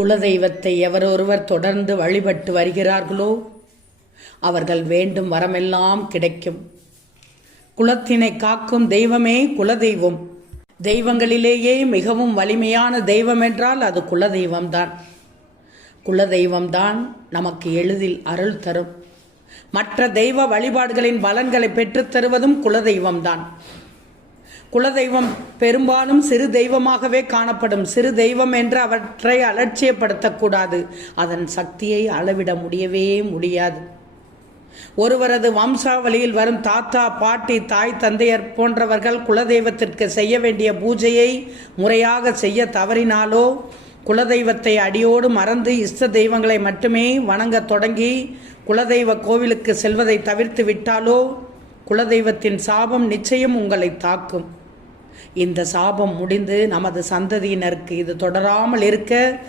குலதெய்வத்தை எவரொருவர் தொடர்ந்து வழிபட்டு வருகிறார்களோ அவர்கள் வேண்டும் வரமெல்லாம் கிடைக்கும். குலத்தினை காக்கும் தெய்வமே குலதெய்வம். தெய்வங்களிலேயே மிகவும் வலிமையான தெய்வம் என்றால் அது குலதெய்வம்தான். குலதெய்வம்தான் நமக்கு எளிதில் அருள் தரும். மற்ற தெய்வ வழிபாடுகளின் பலன்களை பெற்றுத்தருவதும் குலதெய்வம்தான். குலதெய்வம் பெரும்பாலும் சிறு தெய்வமாகவே காணப்படும். சிறு தெய்வம் என்று அவற்றை அலட்சியப்படுத்தக்கூடாது. அதன் சக்தியை அளவிட முடியவே முடியாது. ஒருவரது வம்சாவளியில் வரும் தாத்தா, பாட்டி, தாய், தந்தையர் போன்றவர்கள் குலதெய்வத்திற்கு செய்ய வேண்டிய பூஜையை முறையாக செய்ய தவறினாலோ, குலதெய்வத்தை அடியோடு மறந்து இஷ்ட தெய்வங்களை மட்டுமே வணங்க தொடங்கி குலதெய்வ கோவிலுக்கு செல்வதை தவிர்த்து விட்டாலோ, குலதெய்வத்தின் சாபம் நிச்சயம் உங்களை தாக்கும். இந்த சாபம் முடிந்து நமது சந்ததியினருக்கு இது தொடராமல் இருக்க